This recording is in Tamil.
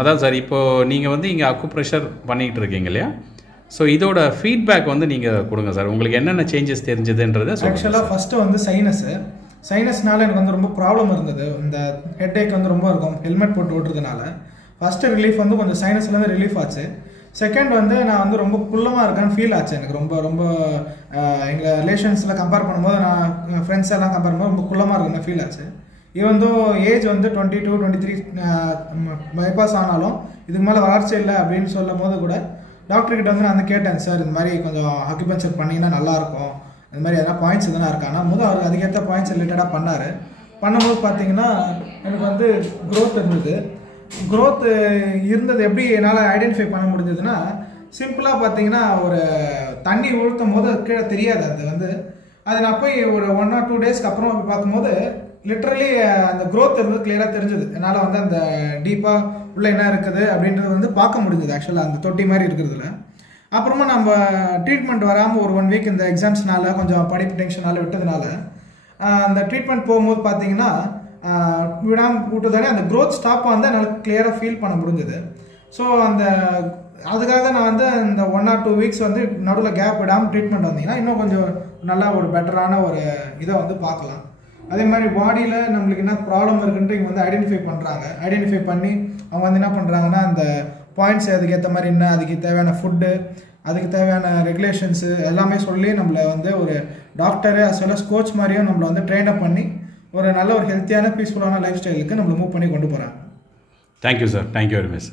அதான் சார், இப்போது நீங்கள் வந்து இங்கே அக்குப்ரெஷர் பண்ணிகிட்டு இருக்கீங்க இல்லையா? ஸோ இதோட ஃபீட்பேக் வந்து நீங்கள் கொடுங்க சார். உங்களுக்கு என்னென்ன சேஞ்சஸ் தெரிஞ்சதுன்றதை ஆக்சுவலாக ஃபஸ்ட்டு வந்து சைனஸ்னால எனக்கு வந்து ரொம்ப ப்ராப்ளம் இருந்தது. இந்த ஹெட் ஏக் வந்து ரொம்ப இருக்கும் ஹெல்மெட் போட்டு ஓட்டுறதுனால. ஃபஸ்ட்டு ரிலீஃப் வந்து கொஞ்சம் சைனஸ்லேருந்து ரிலீஃப் ஆச்சு. செகண்ட் வந்து நான் வந்து ரொம்ப குள்ளமாக இருக்கேன்னு ஃபீல் ஆச்சு எனக்கு. ரொம்ப ரொம்ப எங்கள் ரிலேஷன்ஸில் கம்பேர் பண்ணும்போது, நான் ஃப்ரெண்ட்ஸ் எல்லாம் கம்பேர் பண்ணும்போது ரொம்ப குள்ளமாக இருக்குன்னு ஃபீல் ஆச்சு. ஈவன் தோ ஏஜ் வந்து 22, 23 பைபாஸ் ஆனாலும் இதுக்கு மேலே வளர்ச்சி இல்லை அப்படின்னு சொல்லும் போது கூட டாக்டர்கிட்ட வந்து நான் வந்து கேட்டேன், சார் இந்த மாதிரி கொஞ்சம் அக்யூபஞ்சர் பண்ணிங்கன்னா நல்லாயிருக்கும், இந்த மாதிரி எதனா பாயிண்ட்ஸ் எதனா இருக்கானா போது அவர் அதுக்கேற்ற பாயிண்ட்ஸ் ரிலேட்டடாக பண்ணார். பண்ணும்போது பார்த்தீங்கன்னா எனக்கு வந்து க்ரோத் இருந்தது. க்ரோத் இருந்தது எப்படி என்னால் ஐடென்டிஃபை பண்ண முடிஞ்சதுன்னா, சிம்பிளாக பார்த்தீங்கன்னா ஒரு தண்ணி ஊழ்த்தும் போது அது கீழே தெரியாது. அது வந்து அது நான் போய் ஒரு 1 or 2 டேஸ்க்கு அப்புறம் பார்க்கும்போது லிட்ரலி அந்த க்ரோத் இருந்தது கிளியராக தெரிஞ்சது. என்னால் வந்து அந்த டீப்பாக உள்ளே என்ன இருக்குது அப்படின்றது வந்து பார்க்க முடிஞ்சது ஆக்சுவலாக அந்த தொட்டி மாதிரி இருக்கிறதுல. அப்புறமா நம்ம ட்ரீட்மெண்ட் வராமல் ஒரு 1 வீக் இந்த எக்ஸாம்ஸ்னால கொஞ்சம் படிப்பு டென்ஷனால் விட்டதுனால அந்த ட்ரீட்மெண்ட் போகும்போது பார்த்தீங்கன்னா விடாமல் விட்டதானே அந்த க்ரோத் ஸ்டாப் வந்து என்னால் கிளியராக ஃபீல் பண்ண முடிஞ்சது. ஸோ அதுக்காக நான் வந்து இந்த 1 or 2 வீக்ஸ் வந்து நடுவில் கேப் விடாமல் ட்ரீட்மெண்ட் வந்தீங்கன்னா இன்னும் கொஞ்சம் நல்லா ஒரு பெட்டரான ஒரு இதை வந்து பார்க்கலாம். அதே மாதிரி பாடியில் நம்மளுக்கு என்ன ப்ராப்ளம் இருக்குன்ட்டு இங்கே வந்து ஐடென்டிஃபை பண்ணி அவங்க வந்து என்ன பண்ணுறாங்கன்னா அந்த பாயிண்ட்ஸ் அதுக்கேற்ற மாதிரி என்ன, அதுக்கு தேவையான ஃபுட்டு, அதுக்கு தேவையான ரெகுலேஷன்ஸு எல்லாமே சொல்லி நம்மளை வந்து ஒரு doctor as well as coach மாதிரியும் நம்மளை வந்து ட்ரெயின் அப் பண்ணி ஒரு நல்ல ஒரு ஹெல்த்தியான பீஸ்ஃபுல்லான லைஃப் ஸ்டைலுக்கு நம்மளை மூவ் பண்ணி கொண்டு போகிறாங்க. Thank you sir. Thank you very much.